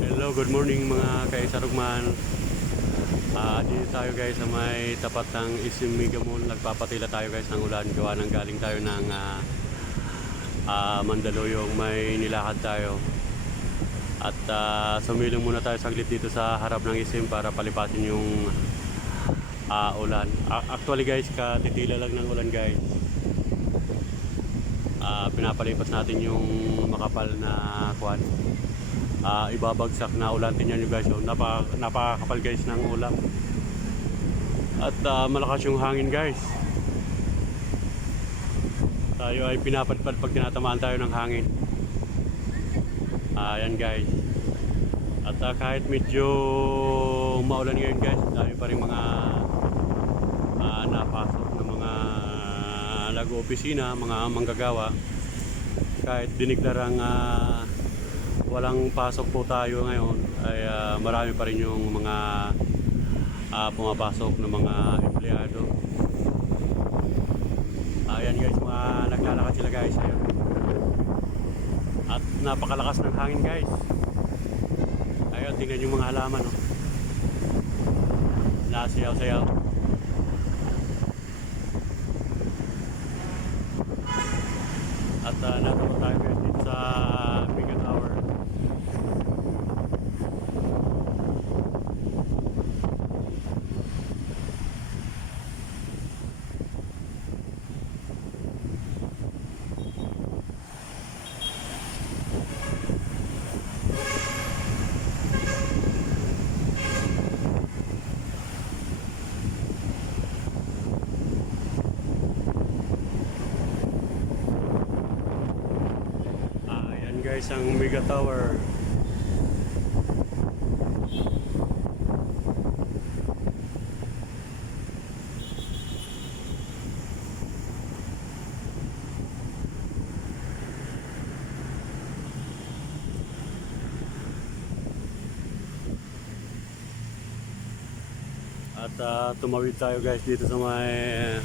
Hello, good morning mga kaisarugman. Ah, dito tayo guys sa may tapat ng Isim Migamon. Nagpapatila tayo guys ng ulan. Gawa ng galing tayo ng ah, ah, Mandaluyong. May nilakad tayo. At ah, sumilong muna tayo saglit dito sa harap ng Isim para palipatin yung ah, ulan. A- actually guys, katitila lang ng ulan guys. Ah, pinapalipas natin yung makapal na kwan ah ibabagsak na ulan. Tingnan nyo guys oh, napaka, napakakapal guys ng ulan. At ah, malakas yung hangin guys. Tayo ay pinapadpad pag tinatamaan tayo ng hangin. Ayan guys. At ah, kahit medyo maulan ngayon guys dami pa rin mga ah, napasok ng mga nag-opisina mga manggagawa. Kahit diniglarang ah, walang pasok po tayo ngayon ay ah, marami pa rin yung mga ah, pumapasok ng mga empleyado. Ayan guys, mga naglalakad sila guys. Ayan. At napakalakas ng hangin guys. Ayun, tingnan yung mga halaman. Oh. Nasiyaw-sayaw. At uh, natawa tayo guys dito sa Mega Tower. Ayan guys ang Mega Tower. At ah, tumawid tayo guys dito sa may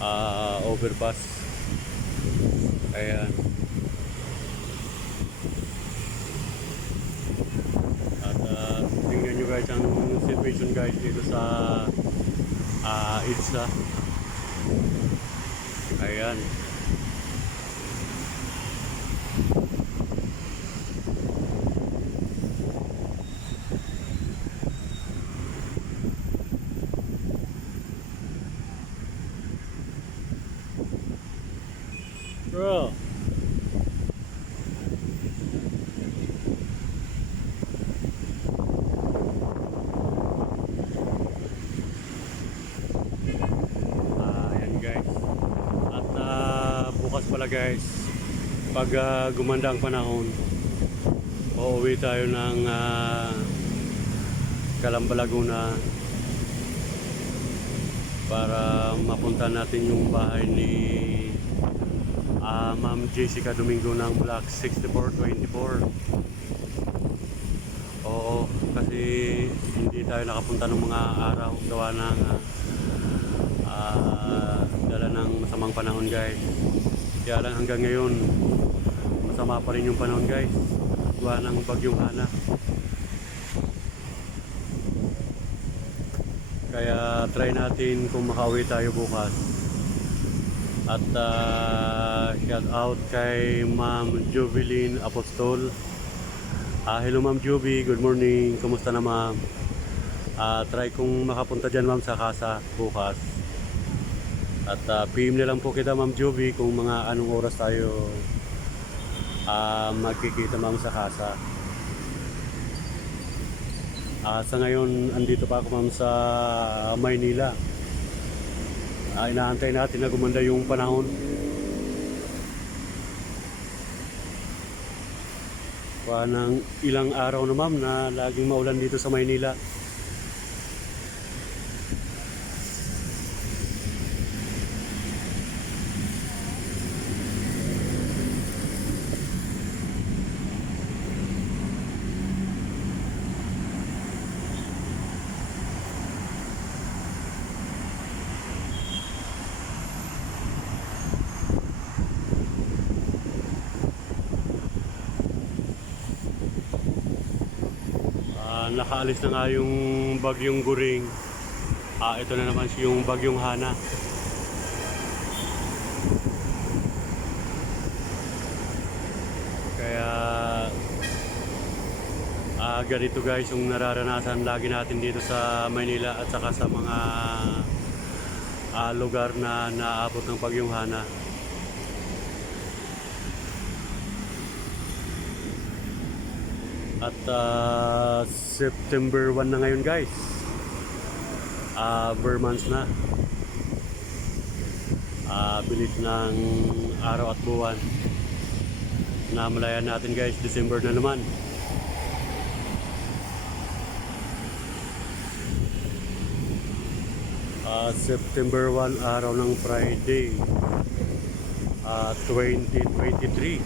ah, overpass. Ayan. At uh, tingnan nyo guys ang situation guys dito sa uh, isla. Ayan. Bro. Ah, ayan guys. At ah, bukas pala guys, pag ah, gumanda ang panahon, uuwi tayo ng uh, Calamba Laguna para mapunta natin yung bahay ni ah, Ma'am Jessica Domingo ng Block 6424. Oo, kasi hindi tayo nakapunta ng mga araw gawa ng ah, ah, dala ng masamang panahon guys. Kaya lang hanggang ngayon, masama pa rin yung panahon guys. Gawa ng bagyong hana. Kaya try natin kung makauwi tayo bukas. At ah, shout out kay Ma'am Jovelyn Apostol. Ah, hello Ma'am Jovi, good morning. Kumusta na Ma'am? Ah, try kong makapunta dyan Ma'am sa casa bukas. At uh, PM na lang po kita Ma'am Jovi kung mga anong oras tayo ah, magkikita Ma'am sa casa. Ah, sa ngayon, andito pa ako Ma'am sa Maynila. Ah, inaantay natin na gumanda yung panahon. Kuha ng ilang araw na Ma'am na laging maulan dito sa Maynila. Nakaalis na nga yung bagyong guring. Ah, ito na naman yung bagyong hana. Kaya ah ganito guys yung nararanasan lagi natin dito sa Maynila at saka sa mga ah, lugar na naabot ng bagyong hana. At ah, September 1 na ngayon guys. Ah, bare months na. Ah, bilis ng araw at buwan. Namalayan natin guys, December na naman. Ah, September 1 araw ng Friday. Ah, 2023.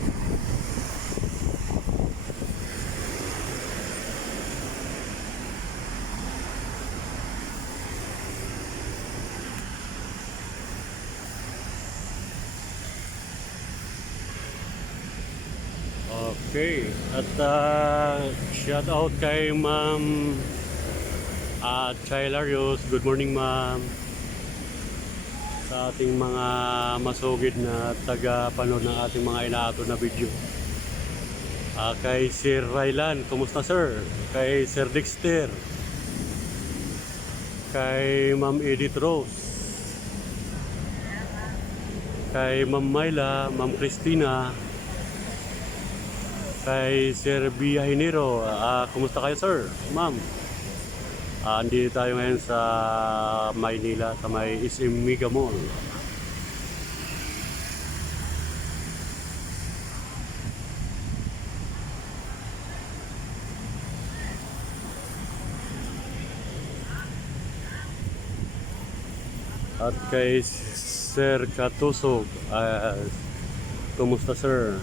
Okay. At uh, shout out kay Ma'am uh, Chailarios. Good morning, Ma'am. Sa ating mga masugid na taga-panood ng ating mga inaatod na video. Ah, kay Sir Rylan, kumusta sir? Kay Sir Dexter. Kay Ma'am Edith Rose. Kay Ma'am Myla, Ma'am Christina, kay Sir Bia Hinero. Ah, kumusta kayo, sir? Ma'am. Ah, andito tayo ngayon sa Maynila, sa may SM Mega Mall. At kay Sir Katusog, ah, kumusta sir?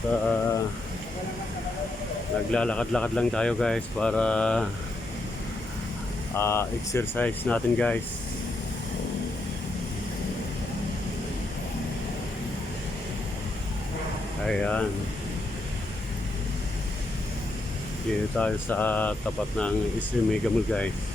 Ah, naglalakad-lakad lang tayo guys para ah, exercise natin guys. Ayan. Dito tayo sa tapat ng Mall guys.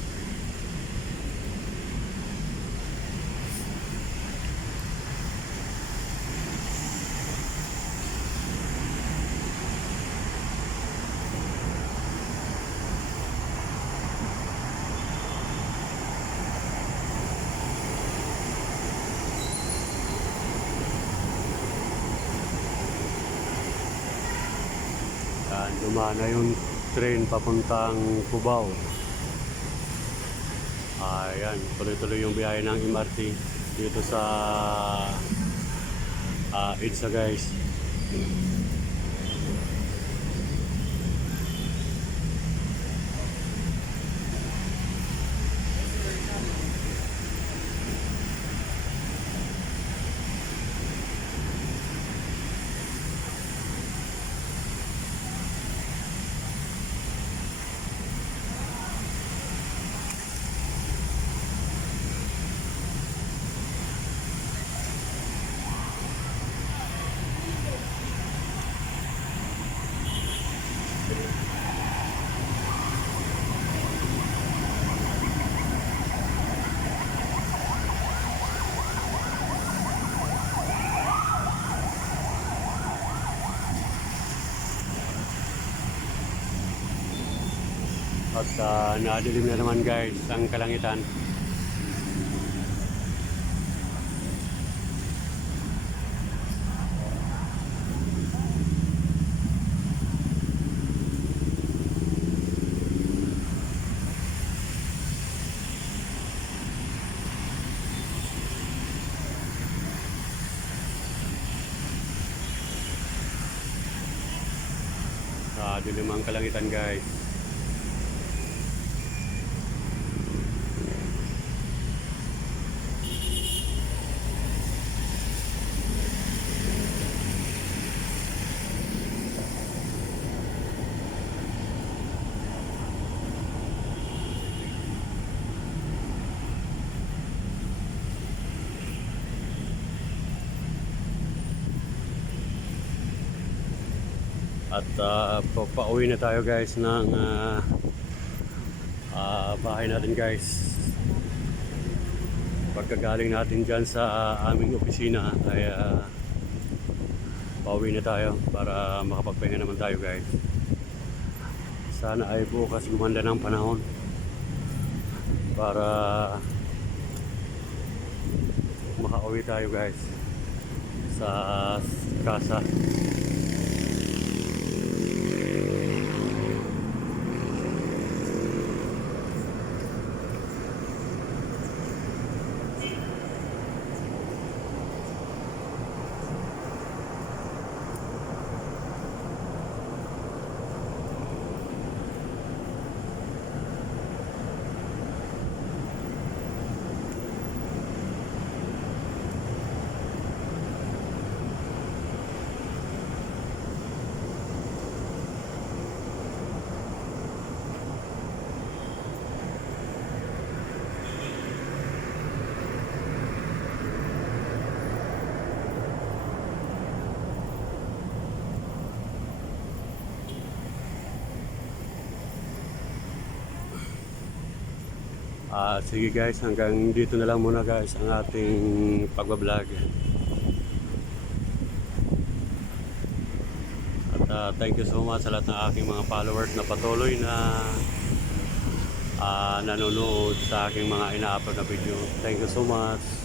Yan, dumana yung train papuntang Cubao. Ayan, tuloy-tuloy yung biyahe ng MRT dito sa uh, Itza guys. At uh, nadilim na naman guys ang kalangitan. Nadilim ang kalangitan guys. At uh, pa- pauwi na tayo guys ng ah, ah, bahay natin guys. Pagkagaling natin dyan sa aming opisina ay ah, pauwi na tayo para makapagpahinga naman tayo guys. Sana ay bukas gumanda ng panahon para makauwi tayo guys sa kasa. Ah, sige guys, hanggang dito na lang muna guys ang ating pagbablog. At ah, thank you so much sa lahat ng aking mga followers na patuloy na ah, nanonood sa aking mga ina-upload na video. Thank you so much.